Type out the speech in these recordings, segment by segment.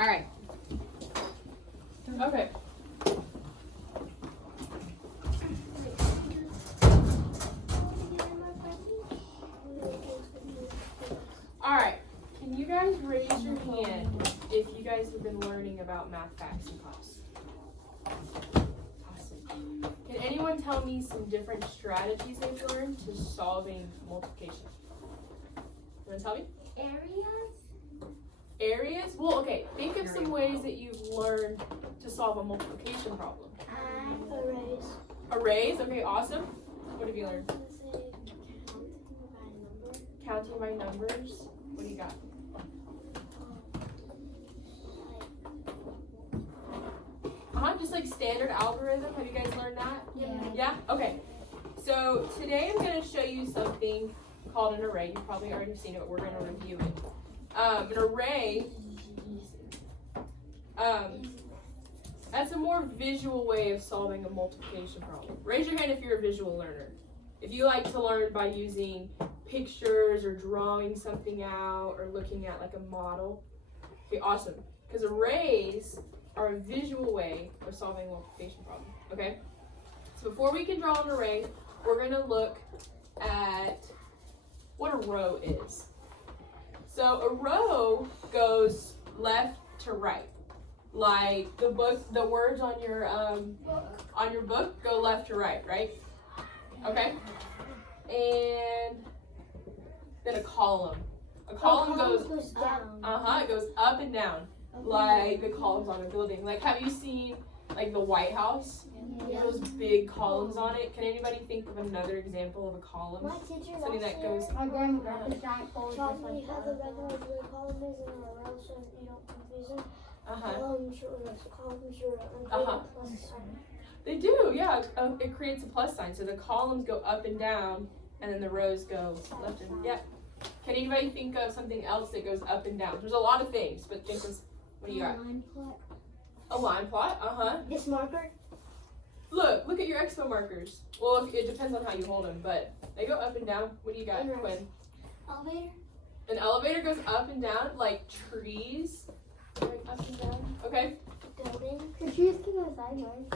All right. Okay. All right. Can you guys raise your hand if you guys have been learning about math facts in class? Awesome. Can anyone tell me some different strategies they've learned to solving multiplication? You want to tell me? Areas? Well, okay. Think of some ways that you've learned to solve a multiplication problem. Arrays. Arrays? Okay, awesome. What have you learned? Counting by numbers. What do you got? Just like standard algorithm. Have you guys learned that? Yeah? Okay. So today I'm going to show you something called an array. You've probably already seen it, but we're going to review it. An array, that's a more visual way of solving a multiplication problem. Raise your hand if you're a visual learner. If you like to learn by using pictures or drawing something out or looking at like a model. Okay, awesome. Because arrays are a visual way of solving a multiplication problem. Okay? So before we can draw an array, we're going to look at what a row is. So a row goes left to right. Like the words on your book go left to right, right? Okay? And then a column. A column goes down. It goes up and down. Like the columns on a building. Like, have you seen like the White House? Yeah. Those big columns on it. Can anybody think of another example of a column? My teacher Something that goes. My grandmother's giant pole taught just me like how to that. recognize where a column is in a row so you don't confuse them. Uh-huh. Columns are Uh-huh. plus sign. They do, yeah. It creates a plus sign. So the columns go up and down, and then the rows go left and yeah. Can anybody think of something else that goes up and down? There's a lot of things, but think of what do you got? Line plot. A line plot. This marker? Look at your expo markers. Well, it depends on how you hold them, but they go up and down. What do you got, Quinn? Elevator? An elevator goes up and down like trees. Right, up and down. Okay. Building? The trees can go sideways.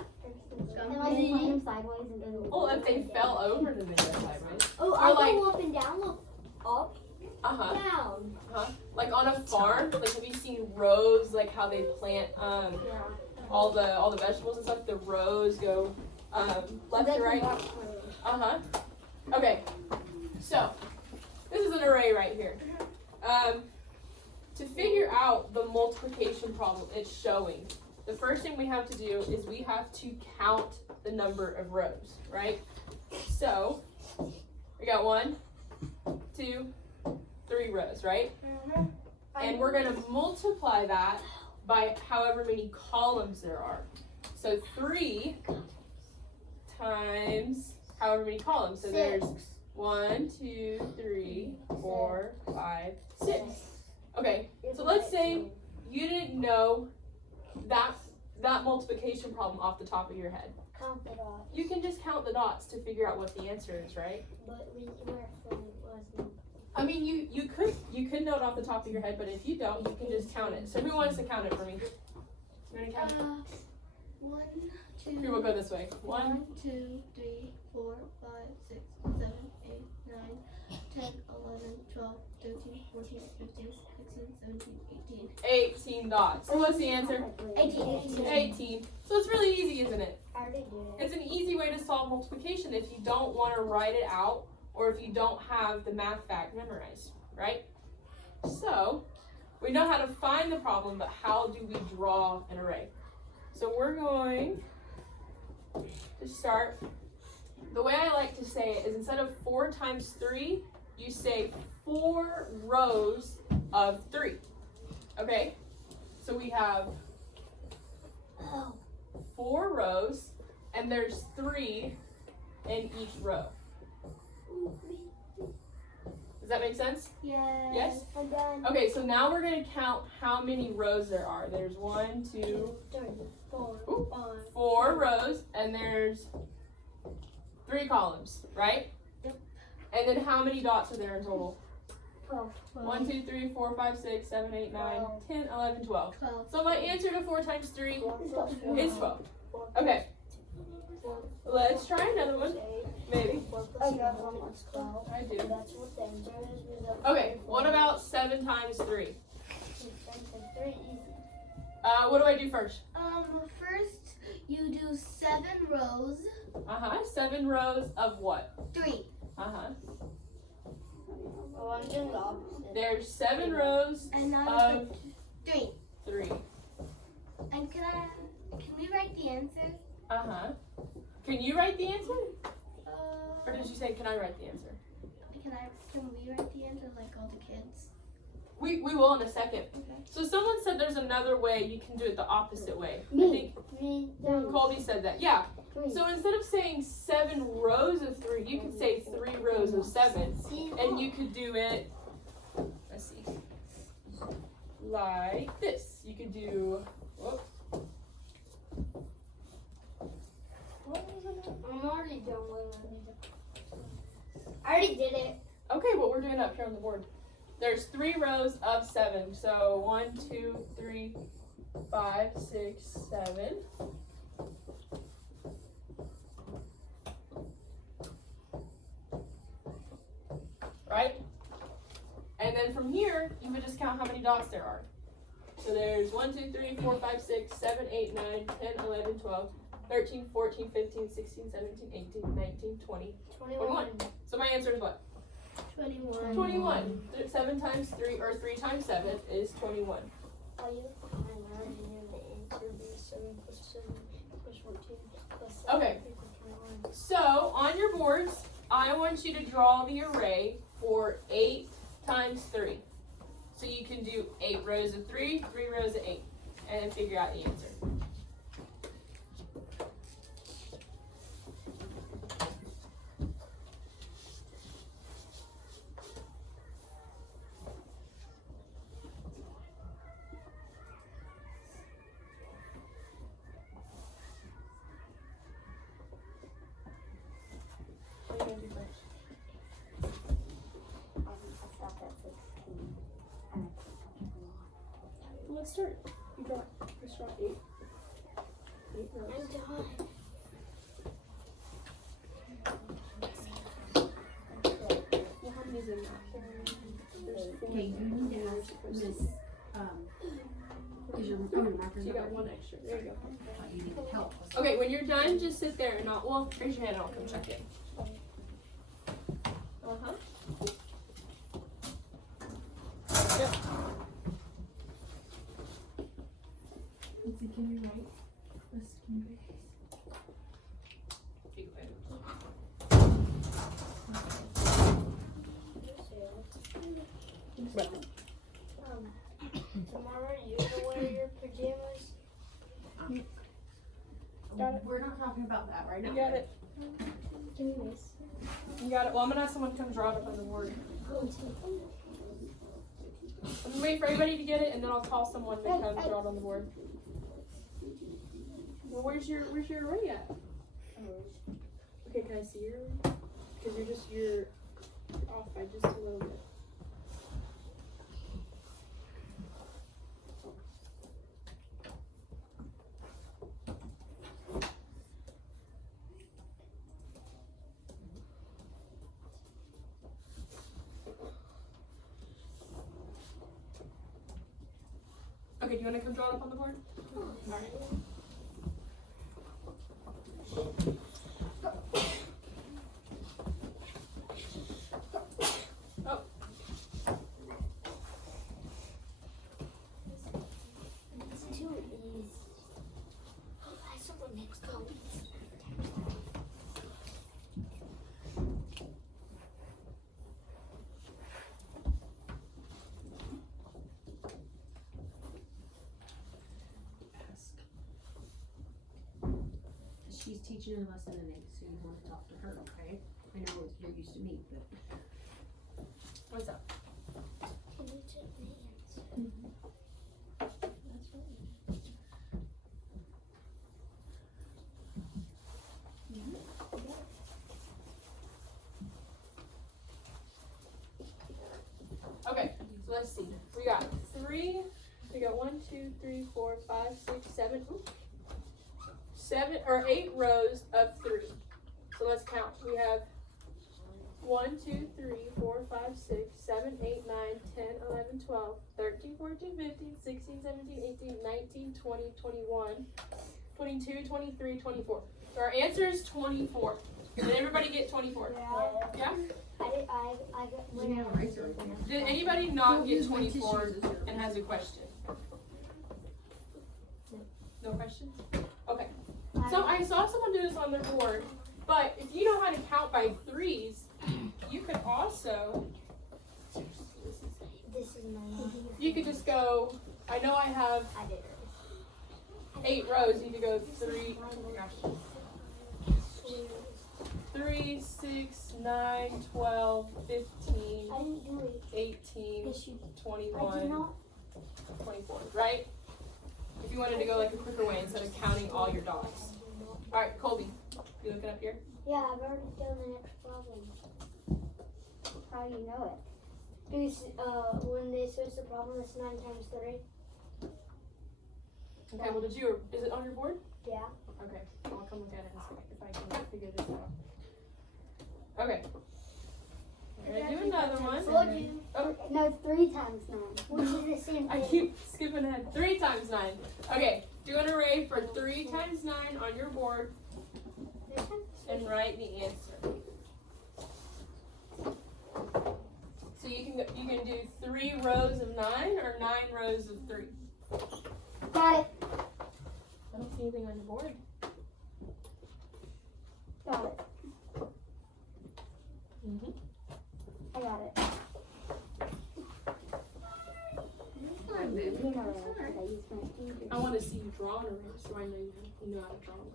And like you plant them sideways and then. Well, if they fell over, then they go sideways. Oh, Or like- go up and down. Look, up, down. Like on a farm, like have you seen rows? Like how they plant all the vegetables and stuff. The rows go left to right. Okay. So this is an array right here. To figure out the multiplication problem it's showing, the first thing we have to do is we have to count the number of rows, right? So we got 1, 2, 3 rows, right? And we're going to multiply that by however many columns there are. So 3 times however many columns. So there's 1, 2, 3, 4, 5, 6. Okay, so let's say you didn't know that multiplication problem off the top of your head. Count the dots. You can just count the dots to figure out what the answer is, right? But where I mean, you could know it off the top of your head, but if you don't, you can just count it. So who wants to count it for me? You want to count it? 1, 2. Here, we'll go this way. 1, 2, 3, 4, 5, 6, 7, 8, 9, 10, 11, 12, 13, 14, 15, 16, 17, 18. 18 dots. So what's the answer? 18. 18. So it's really easy, isn't it? I already did it. It's an easy way to solve multiplication if you don't want to write it out or if you don't have the math fact memorized, right? So we know how to find the problem, but how do we draw an array? So we're going to start. The way I like to say it is instead of 4 times 3, you say 4 rows of 3. Okay? So we have 4 rows, and there's 3 in each row. Does that make sense? Yes? I'm done. Okay, so now we're going to count how many rows there are. There's 1, 2, 4, 5. 4 rows, and there's 3 columns, right? Yep. And then how many dots are there in total? 12. 1, 2, 3, 4, 5, 6, 7, 8, 9, 10, 11, 12. 12. So my answer to 4 times 3 is 12. 4. Okay, let's try another one. Maybe. 4 plus 7 is 12. I do. That's what the answer is. Okay, what about 7 times 3? 3 easy. What do I do first? First you do 7 rows. 7 rows of what? 3. Oh, I'm doing the opposite. There's 7 rows And now of 3. 3. And can we write the answer? Can you write the answer? Or Uh, did you say, can I write the answer? can we write the answer like all the kids? We will in a second. Okay. So someone said there's another way you can do it the opposite way. I Me. think 3. Colby said that. Yeah. 3. So instead of saying 7 rows of 3, you could say 3 rows of 7. And you could do it, let's see, like this. You could do, whoops. What was it? I'm already done with it. I already did it. Okay, well, we're doing it up here on the board. There's 3 rows of 7. So 1, 2, 3, 5, 6, 7. Right? And then from here, you would just count how many dots there are. So there's 1, 2, 3, 4, 5, 6, 7, 8, 9, 10, 11, 12, 13, 14, 15, 16, 17, 18, 19, 20, 21. So my answer is what? 21. 21. 7 times 3, or 3 times 7 is 21. Oh, you? I already knew the answer. 7 plus 7 plus 14 plus 7 Okay. equals 21. So on your boards, I want you to draw the array for 8 times 3. So you can do 8 rows of 3, 3 rows of 8, and figure out the answer. What are you gonna do first? Stop at 16. Let's start. You draw. Let's draw 8. 8 rows. I'm done. Well, how many's in that? There's 4. Okay, you need to ask Miss, is your marker? So you got 1 extra. There you go. You need help. Okay, when you're done, just sit there and not, well, raise your hand and I'll come check it. Yep. Lindsay, can you write? This, can you write Tomorrow you're gonna wear your pajamas? Got it. We're not talking about that right now. You got it. Give me this. You got it. Well, I'm gonna have someone come draw it up on the board. I'm gonna wait for everybody to get it, and then I'll call someone to come draw it on the board. Well, where's your array at? Okay, can I see your array? Because you're off by just a little bit. Okay, do you want to come draw it up on the board? Alright. Oh. It's too easy. I saw the next one. She's teaching a lesson in 8, so you want to talk to her, okay? I know you're used to me, but. What's up? Can you check the answer? That's right. 4, 5, 6, 7. 7 or 8 rows of 3. So let's count. We have 1, 2, 3, 4, 5, 6, 7, 8, 9, 10, 11, 12, 13, 14, 15, 16, 17, 18, 19, 20, 21, 22, 23, 24. So our answer is 24. Did everybody get 24? Yeah? I got You know, I started there. Did anybody not Don't get use my 24 tissues as your- and has a question? No questions? Okay. So I saw someone do this on their board, but if you know how to count by 3s, you could also, This is my you could just go, I know I have I did it. 8 rows, you could go 3, 3, 6, 9, 12, 15, I didn't do it. 18, Yes, you 21, not. 24, right? If you wanted to go like a quicker way instead of counting all your dots. Alright, Colby, you looking up here? Yeah, I've already done the next problem. How do you know it? Because when they switch the problem, it's 9 times 3. Okay, well is it on your board? Yeah. Okay, I'll come look at it in a second if I can figure this out. Okay. We're gonna do another one. Told you. No, 3 times 9. Which is the same I thing. keep skipping ahead. 3 times 9. Okay, do an array for 3 times 9 on your board and write the answer. So you can do 3 rows of 9 or 9 rows of 3. Got it. I don't see anything on your board. Got it. Mm-hmm. I got it. Hi, baby. You know that I use my fingers. I want to see you draw an array so I know you know how to draw one.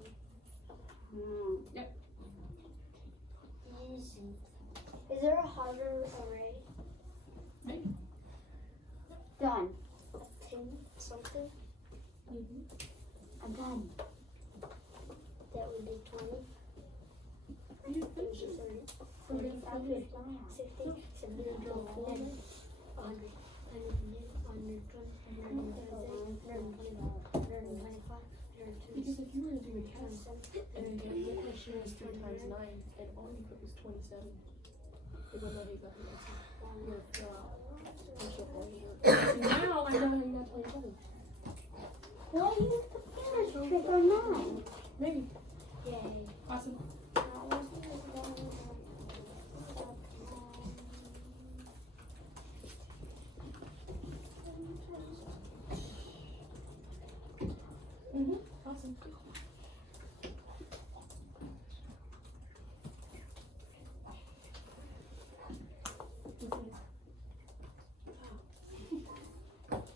Easy. Is there a harder array? Done. 10 something? I'm done. That would be 20. You 30, finish it. 40, I'm 50, just done. 60, 70, 100, 100, 125, Because if you were to do a test and then the question was 3 times 9 and all you put was 27, it would not be exactly the answer. You would fill out. Now I know how you got 27. Why do you finish trick or nine? Maybe. Yay. Awesome. Awesome.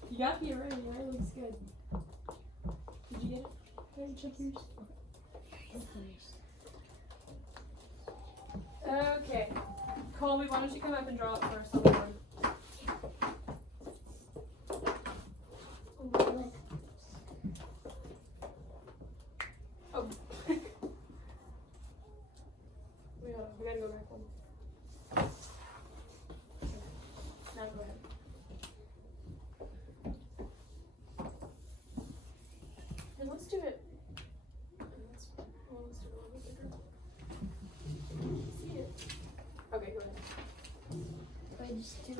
You got the array, right? Looks good. Did you get it? Can you check yours? Okay. Colby, why don't you come up and draw it for us on the board? Oh. we gotta go back one. Now go ahead. And let's do it. Let's do it a little bit bigger. See it? Okay, go ahead. I just do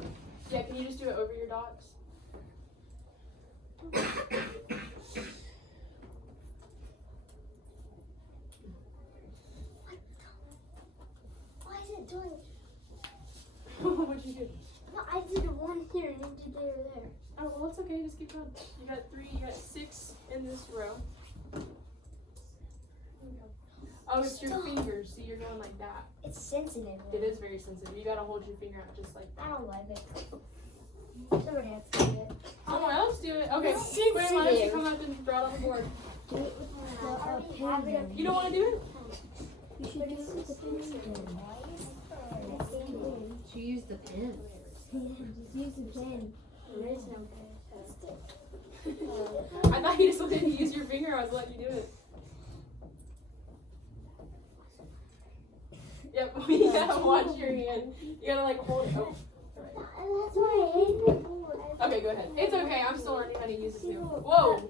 Yeah, can you just do it over your docs? Why is it doing? What'd you do? No, I did one here and you did there. Oh, well, it's okay. Just keep going. You got 6 in this row. There we go. Oh, it's your Stop. fingers. See, you're going like that. It's sensitive. It is very sensitive. You gotta hold your finger out just like I that. don't like it. Somebody else do it. Someone else do it. Okay. It's Wait, why don't you sensitive. come up and draw it on the board? Do it with my You don't want to do it? You should do it with the pencil. She used the pen. Just use the pen. There is no pen. I thought you just wanted to use your finger. I was letting you do it. Yep. You gotta watch your hand. You gotta like hold it. Oh. That's why I hate the board. Okay, go ahead. It's okay. I'm still learning how to use it too. Whoa.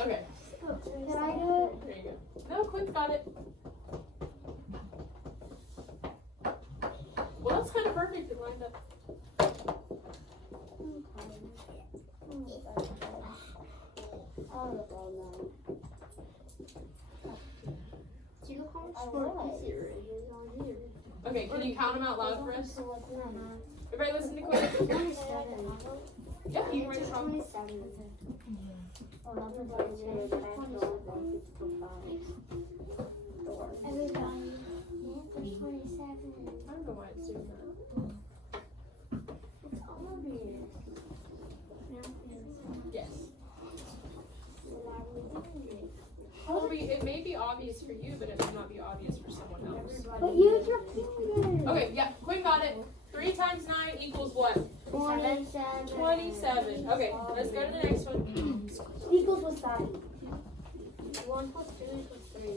Okay, Can I do it? there you go. No, Quinn's got it. Well, that's kind of perfect. It lined up. Do you know how much more easier it is on here? Okay, can you count them out loud for us? Everybody listen to Quinn. 27. Yeah, you can write it down. 27. Everybody, there's 27. I don't know why it's doing that. It's all here. Yes. Why are we doing it? Well, it may be obvious for you, but it may not be obvious for someone else. But use your fingers. Okay, yeah, Quinn got it. 3 times 9 equals what? 27. 27. Okay, let's go to the next one. Equals what side? 1 plus 2 equals 3.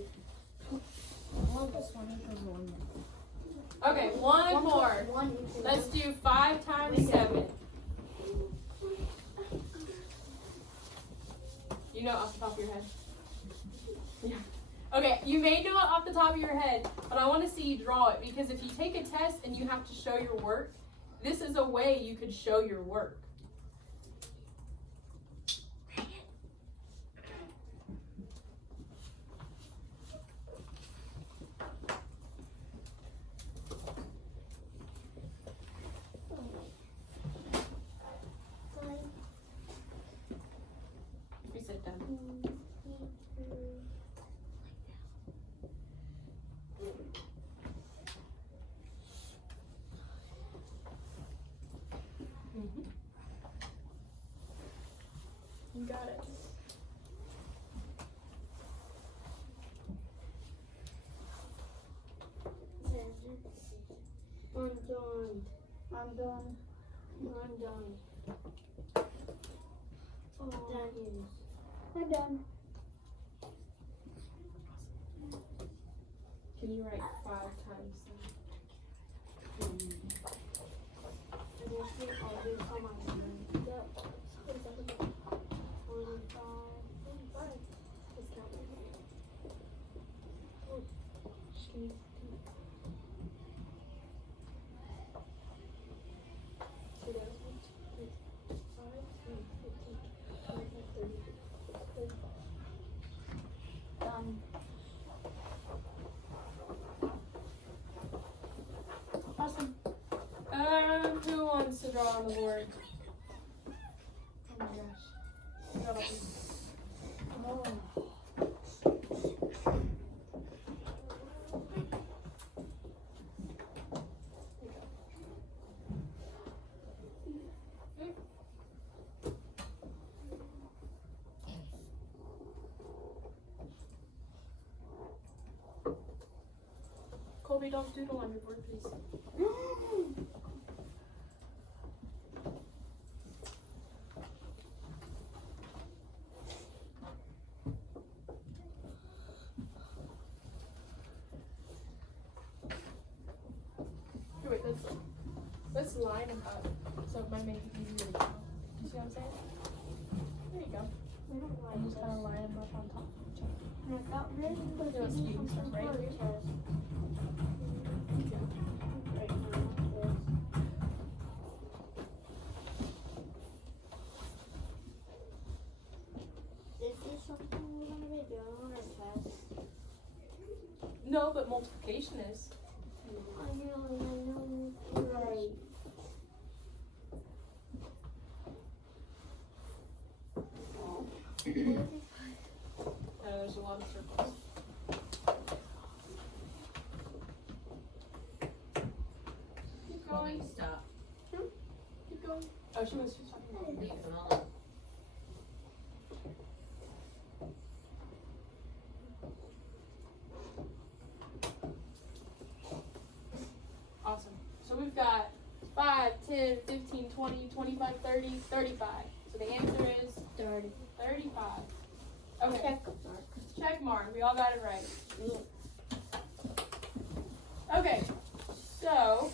1 plus 1 equals 1. Okay, one more. 1 equals Let's do 5 times 7. You know off the top of your head? Yeah. Okay, you may know it off the top of your head, but I want to see you draw it because if you take a test and you have to show your work, this is a way you could show your work. You sit down. You got it. I'm done. I'm done. I'm done. That is. I'm done. Can you write 5 times 7? I guess I'll do some on my Yep. 45. It's not oh, excuse me. Done. Awesome. Who wants to draw on the board? Oh my gosh. Got all these. Colby, don't doodle on your board, please. Here, wait, let's line them up so it might make it easier to draw. You see what I'm saying? There you go. And just kind of line them up on top of each other. And I got really good. You know, so you can start right here. Is this something we're gonna be doing on our test? No, but multiplication is. I know. Right. There's a lot of circles. Keep going. Stop. Keep going. Oh, she was talking about Leave them alone. Awesome. So we've got 5, 10, 15, 20, 25, 30, 35. So the answer is 30. 35. Okay. Check mark. Check mark. We all got it right. Okay. So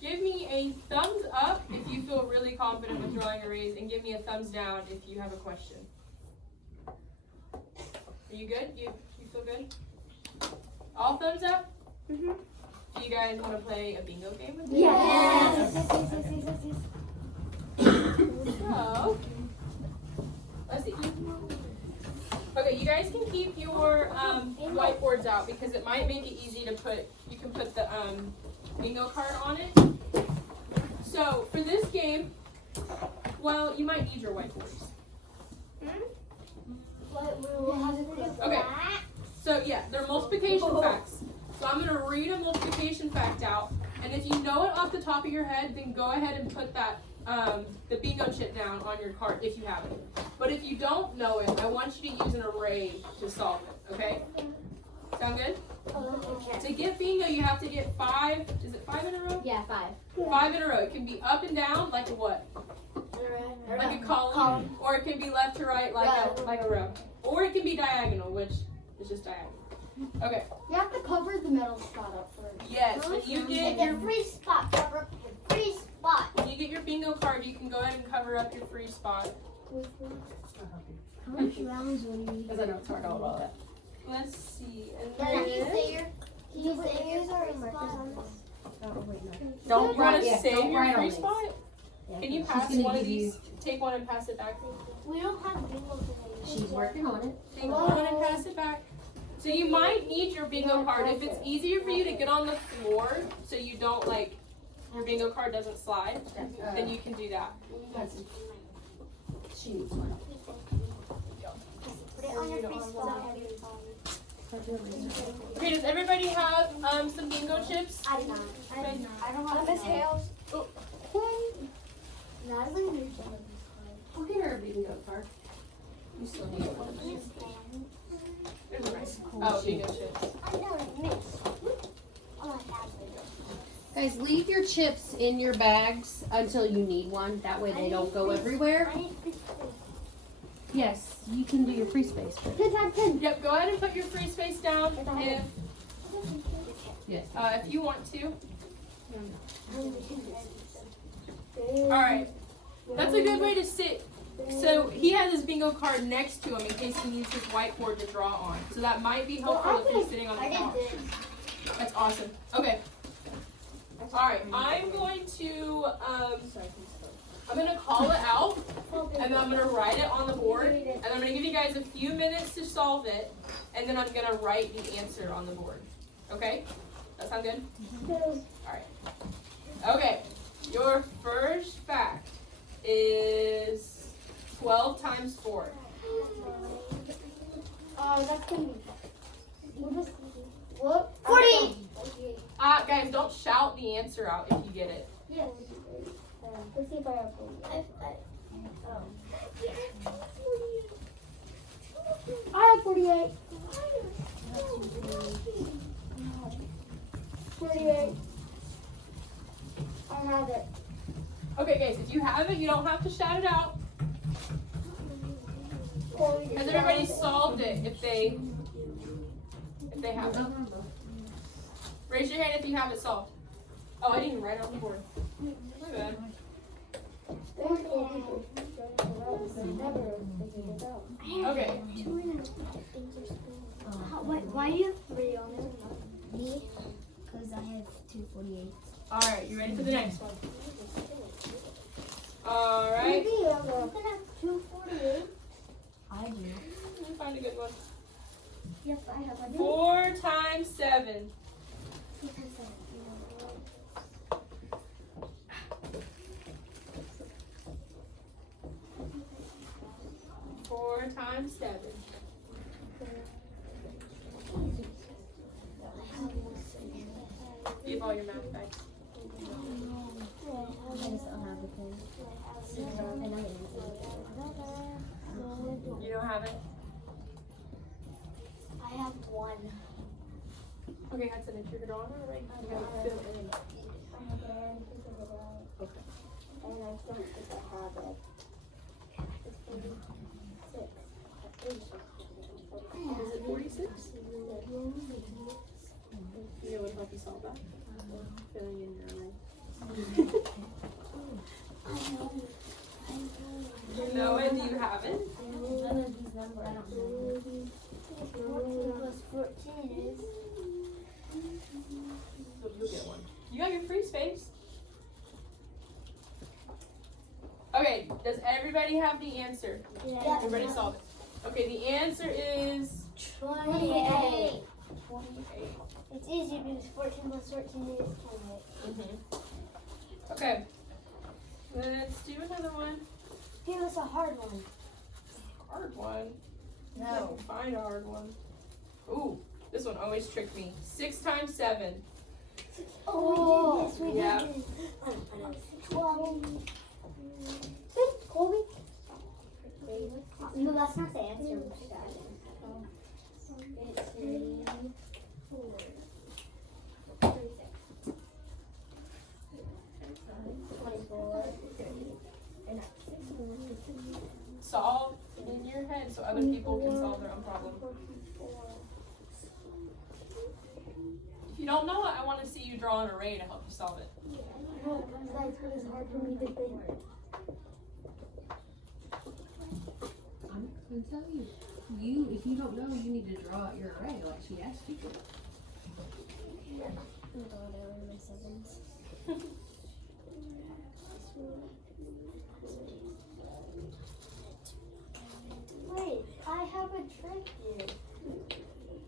give me a thumbs up if you feel really confident with drawing arrays, and give me a thumbs down if you have a question. you good? You feel good? All thumbs up? Mhm. Do you guys want to play a bingo game with me? Yes. So, let's see. Okay, you guys can keep your whiteboards out because it might make it easy to put, you can put the bingo card on it. So, for this game, well, you might need your whiteboards. Okay. So, yeah, they're multiplication facts. So, I'm going to read a multiplication fact out. And if you know it off the top of your head, then go ahead and put that the bingo chip down on your card if you have it. But if you don't know it, I want you to use an array to solve it, okay? Sound good? To get bingo, you have to get 5, is it 5 in a row? Yeah, 5. 5 in a row. It can be up and down like a what? Like a column. Or it can be left to right like a row. Or it can be diagonal, which is just diagonal. Okay. You have to cover the middle spot up first. Yes, when you get your free spot. Cover up your free spot. when you get your bingo card, you can go ahead and cover up your free spot. How much rounds will you need? Because I know it's hard to hold all that. Let's see. And Can you then, say yours or markers on this? Oh, wait, no. don't you want to Yeah, save don't your write free on these. spot? Can you She's pass gonna one of give you- these? Take one and pass it back. We don't have bingo today. She's working on it. Take one and pass it back. So you might need your bingo card. If it's easier for you to get on the floor so you don't like, your bingo card doesn't slide, then you can do that. She needs one. Put it on your free spot. Okay, does everybody have some bingo chips? I did not. I don't have Miss Hales. Natalie, I'll get her a bingo card. You still need one. There's a rice. Oh, bingo chips. I know it mixed. Oh, I have it. Guys, leave your chips in your bags until you need one. That way they don't go everywhere. I need free space. Yes, you can do your free space. But Yep, go ahead and put your free space down yes. if you want to. Alright, that's a good way to sit. So he has his bingo card next to him in case he needs his whiteboard to draw on. So that might be helpful if you're sitting on the couch. That's awesome. Okay. Alright, I'm going to call it out, and then I'm going to write it on the board, and I'm going to give you guys a few minutes to solve it, and then I'm going to write the answer on the board. Okay? That sound good? Alright. Okay, your first fact is 12 times 4. That's gonna be. What? 40. Guys, don't shout the answer out if you get it. Yes. Let's see if I have 40. I have 48. 48. I have it. Okay, guys, if you have it, you don't have to shout it out. Has everybody solved it if they have it? Raise your hand if you have it solved. Oh, I didn't even write it on the board. My bad. Okay. Why do you have 3 on it? Me? Because I have 248. Alright, you ready for the next one? Alright. You can have 248. I do. Let me find a good one. Yes, I have. I do. 4 times 7. 4 times 7. You have all your math back. You don't have it? I have 1. Okay, Hudson, if you're drawing it, right? You gotta fill it in. Okay. And I don't think I have it. It's 46. Is it 46? You know what help you solve that? Filling in your array. You know it? Do you have it? None of these numbers, I don't know. 14 plus 14 is. You'll get one. You got your free space. Okay, does everybody have the answer? Yeah. Everybody solve it. Okay, the answer is 28. 28. It's easy because 14 plus 14 is 28. Mm-hmm. Okay, let's do another one. Give us a hard one. Hard one. No. Find a hard one. Ooh, this one always tricked me. 6 times 7. Oh, we did this. Yeah. We did this. 12. Colby? No, that's not the answer. It's 34. 24. Solve in your head so other people can solve their own problem. If you don't know it, I want to see you draw an array to help you solve it. No, that's hard for me to think. I'm gonna tell you. If you don't know, you need to draw out your array like she asked you to. Wait, I have a trick here.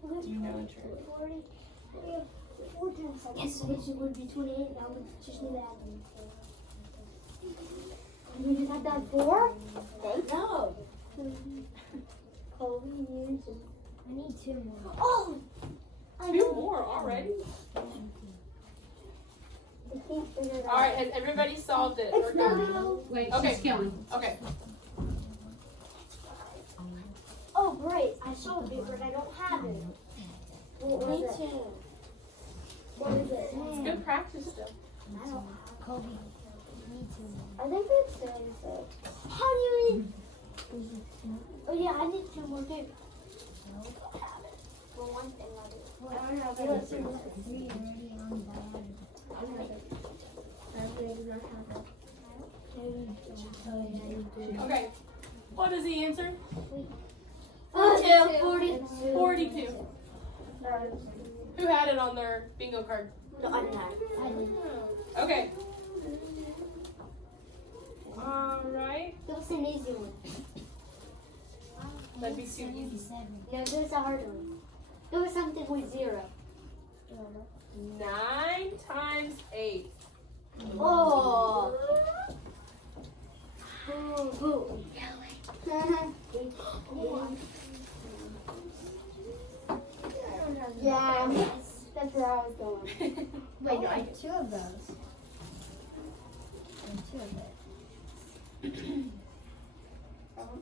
Do you know a trick? 40. We have 4 times 7. Yes, which would be 28. Now we just need to add them. We just have that 4? No. Colby needs. I need 2 more. Oh! I 2 know. more already? I can't figure it out. Alright, has everybody solved it? It's not. Wait, Okay. she's counting. Okay. Oh, great. I solved it, but I don't have it. What was it? What is it? It's good practice stuff. I don't have Colby. I think it's 36. How do you mean? Oh yeah, I need 2 more too. No, I don't have it. For one thing, I do. Well, I don't have it. It's 3 already on that. I don't have it. I really don't have it. Okay. What is the answer? 42. 42. Who had it on their bingo card? No, I didn't have it. I didn't. Okay. Alright. Give us an easy one. That'd be too easy. No, give us a hard one. Give us something with 0. 9 times 8. Oh. Boo. Yeah, that's where I was going. Wait, no, I get 2 of those. And 2 of it.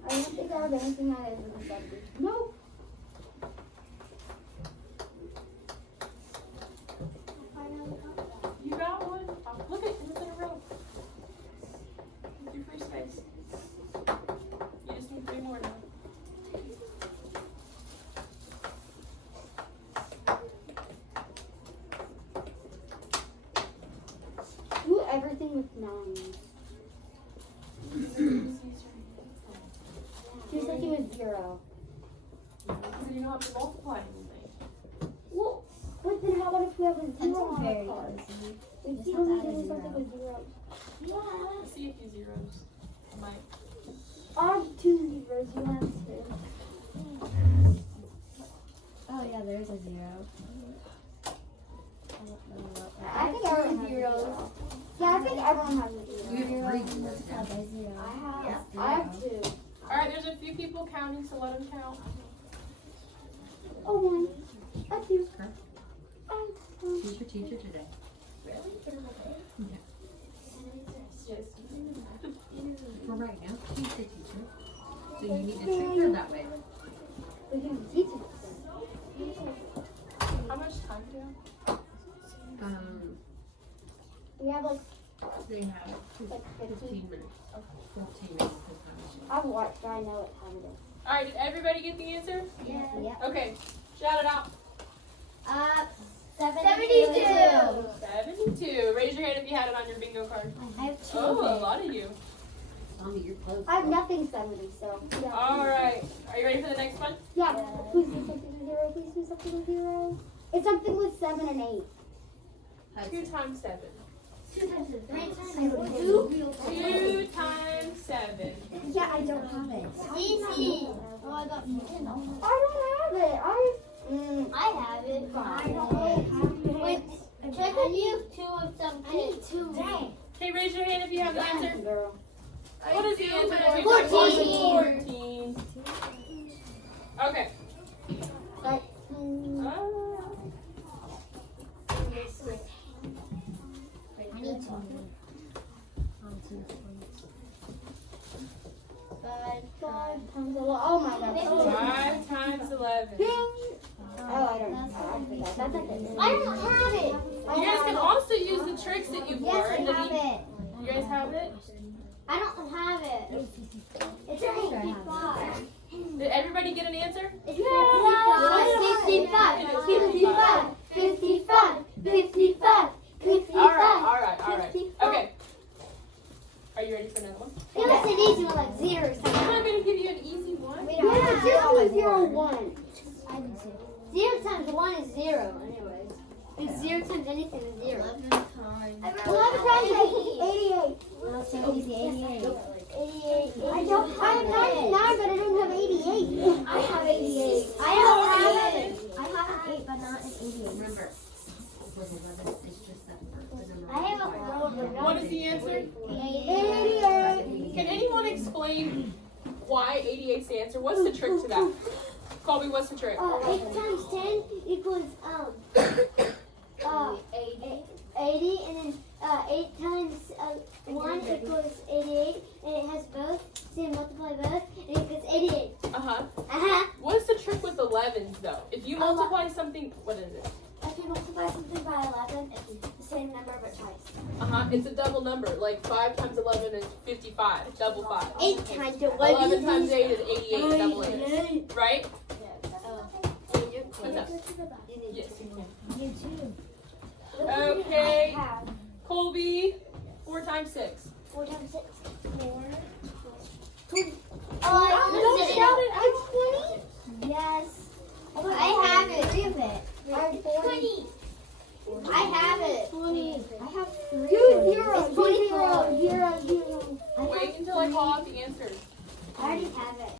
I don't think I have anything that is in the subject. Nope. You got one? Oh, look at it in a row. With your free space. You just need 3 more now. Do everything with 9. Do something with 0. Because you don't have to multiply anything. Well, but then how about if we have a 0 That's on very the card? easy. We Just see have to we add a doing something 0. with 0. Yeah. Let's see a few zeros. Might. I have 2 zeros. You have 2. Oh yeah, there's a 0. I think everyone has 0s. Yeah, I think everyone has a 0. We have 3 Oh, zeros now. there's 0. I have 2. Alright, there's a few people counting, so let them count. Oh, 1. A 2. Correct. Oh, She's your teacher today. Really? Yes. For right now, she's your teacher. So you need to treat her that way. we can teach it. How much time do you have? We have like They have like 15 15. minutes. 14 minutes. I've watched. I know what time it is. Alright, did everybody get the answer? Yeah. Okay, shout it out. 72. 72. Raise your hand if you had it on your bingo card. I have 2 Oh, a of it. lot of you. Mommy, you're close. I have nothing 70, so. Yeah. Alright, are you ready for the next one? Yeah. Please do something something 0? It's something with 7 and 8. 2 times 7. 2 times 3 times 2? 2 times 7. Yeah, I don't have it. Easy. Oh, I got 4. I don't have it. I have it. I don't have it. Wait, check if you have 2 of something. 2. Dang. Okay, raise your hand if you have the answer. Girl. What is the answer? 14. 14. Okay. But, I need 2. 5 times 11. Oh my god. 5 times 11. Ding. Oh, I don't know. I forgot. That's okay. I don't have it. You guys can also use the tricks that you've Yes, I learned. have it. You guys have it? I don't have it. It's okay. 55. Did everybody get an answer? It's 55. 55. 55. 55. 55. Alright. Okay. Are you ready for another one? Give us an easy one like 0 You want me to give you an easy one? Yeah, just do 0, 1. 0 times 1 is 0, anyways. If 0 times anything is 0. 11 times. 11 times 88. So easy, 88. 88. I have 99, but I don't have 88. I have 88. I don't have it. I have an 8, but not an 88. Remember, it was 11. It's just that the number. I have a What is the answer? 88. Can anyone explain why 88 is the answer? What's the trick to that? Colby, what's the trick? 8 times 10 equals 80, and then 8 times 1 equals 88, and it has both, so you multiply both, and it equals 88. Uh-huh. What's the trick with 11s though? If you multiply something, what is it? If you multiply something by 11, it's the same number but twice. It's a double number. Like 5 times 11 is 55. Double 5. 8 times 11 times 8 is 88. Double 8. Right? What's up? Yes, you can. You too. Okay. Colby, 4 times 6. 4 times 6. 4.